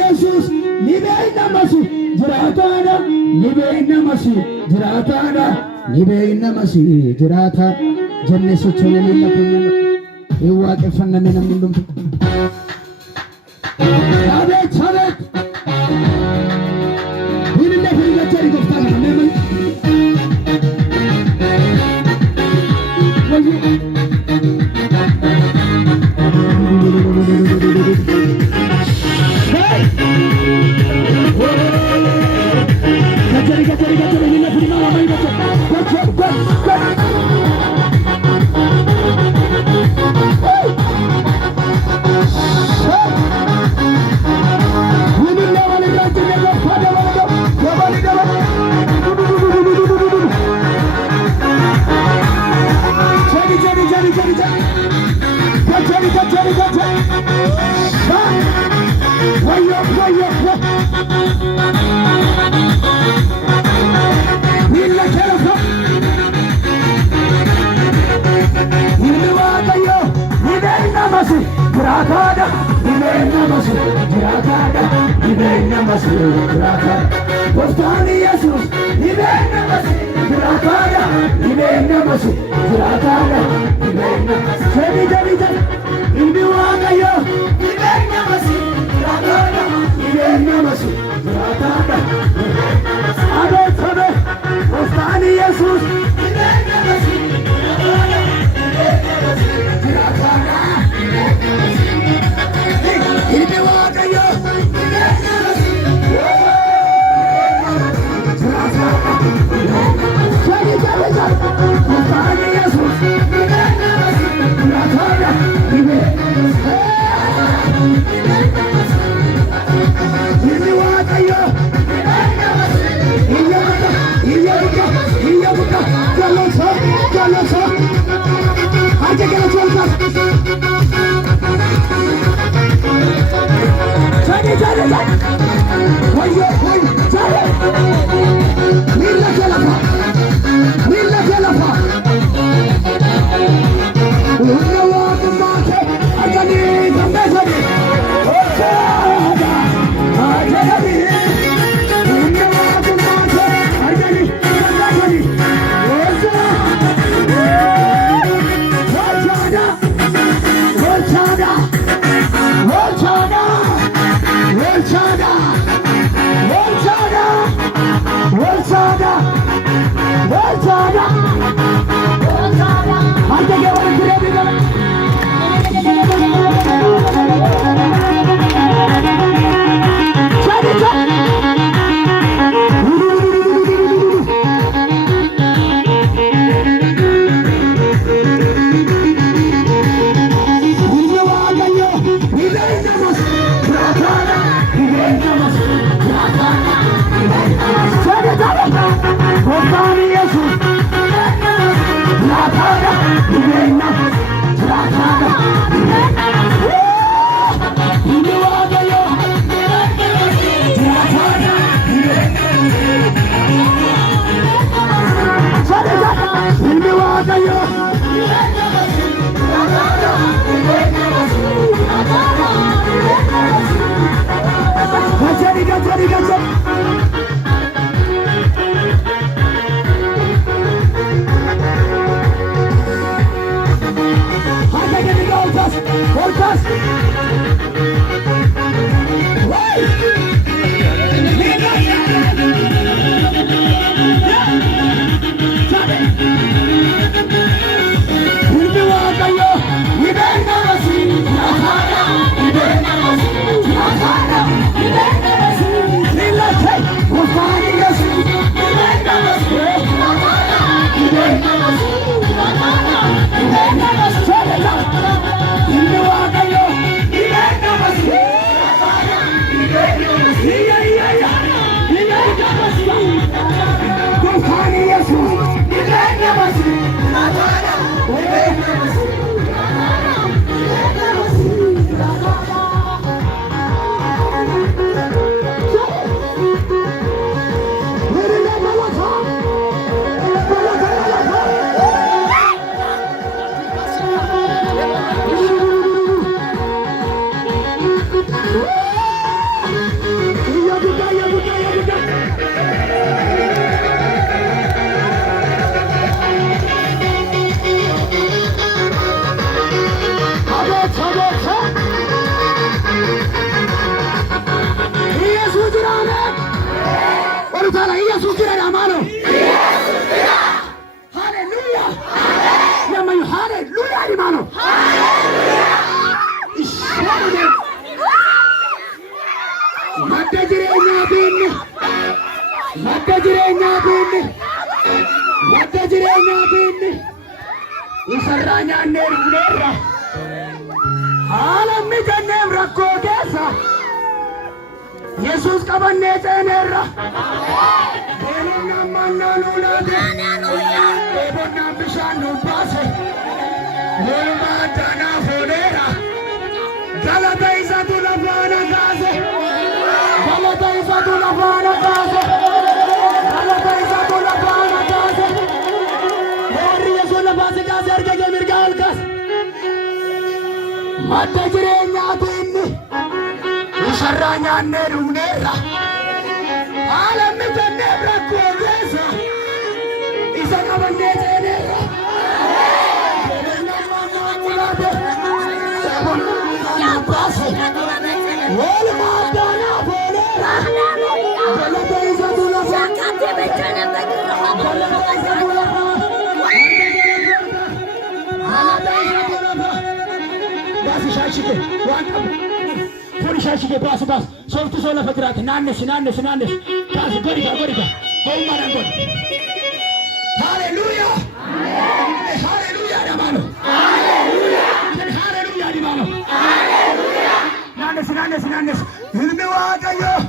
Yesus nibeena masi jiraataadha nibeena masi jiraataadha nibeena masi jiraata jenne sochoone lilla keenya ee waaqeffanname namni hundumtu abeet abeet hinille hirgachari goftaa kana meeman Jiraataadha nibeena masi jiraataadha nibeena masi jiraataadha Gooftaan Yesuus nibeena masi jiraataadha nibeena masi jiraataadha nibeena masi jabita ilmi Waaqayyo nibeena masi jiraataadha nibeena masi jiraataadha abeet abeet Gooftaan Yesuus nibeena masi jiraataadha nibeena masi jiraataadha ilmi Waaqayyo Gooftaan Yesuus jiraataadha ilmi Waaqayyo iyya buka galata haja galata Jare Wayo Jare Milla Jalafa Unna wadu mate Ajani Kambesani Ochada Ajani Unna wadu mate Ajani Kambesani Ochada madda jireenyaatiin madda jireenyaatiin madda jireenyaatiin isarraa nyaannee dhugneerra haala mijanneef rakkoo keessa Yesuus qabannee ceeneerra beelonnaan mannaa nuu laate dheebonnaan bishaan nuu baase walumaa addaanaa fooneera galata isatu lafaana kaase galata isatu lafaana kaase galata isatu lafaana kaase warri Yesuus lafaase kaase argage mirgaa ol kaase madda jireenyaatiin isarraa nyaannee dhugneerra haala mijanneef rakkoo keessa isa qabannee ceeneerra walumaa addaanaa fooneera galata isatu lafa baasi shaashike waan qabu kun shaashike baasi sooftu soo lafa jiraate naannessi baasi godhiga gommaadhaan godhi haleluuyaa haleluuyaa dhamaano haleluuyaa dhimaano naannessi ilmi waaqayyoo